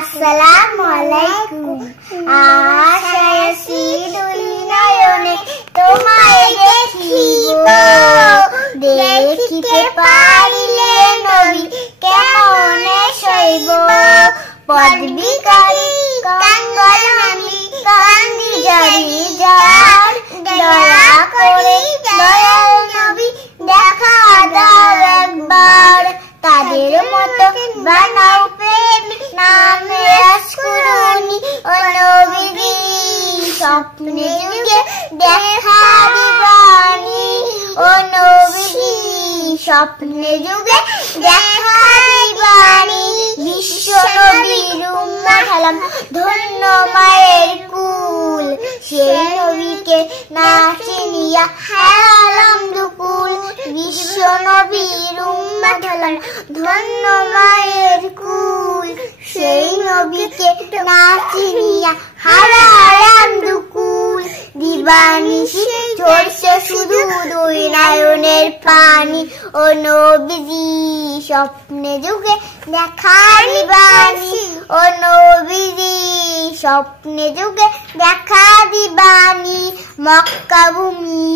আসসালামু আলাইকুম। আশায় আছি দুই নয়নে তোমায় দেখিব, দেখিতে পারিলে নবী কেমনে সইব। পদবিকারী কাঙ্গল আমি কান্দি জারি যার, দয়া করে দয়াল নবী দেখা দাও একবার। তাদের মতো বানাও প্রেমিক নামে রাজকুরুনি ও নবীজি, স্বপ্নে যুগে দেখা দিবানি ও নবীজি, স্বপ্নে যুগে দেখা দিবানি। বিশ্ব নবীর উম্মত হলাম ধন্য মায়ের কুল, সেই নবীকে না চিনিয়া হারালাম দুকুল। বিশ্ব নবীর উম্মত হলাম ধন্য মায়ের কুল, সেই নবীকে না চিনিয়া হারালাম দুকুল। দিবানিশি ঝরছে শুধু দুই নয়নের পানি ও নবীজি, স্বপ্নে যুগে দেখা দিবানি ও নবীজি, স্বপ্নে যুগে দেখা দিবানি। মক্কা ভূমি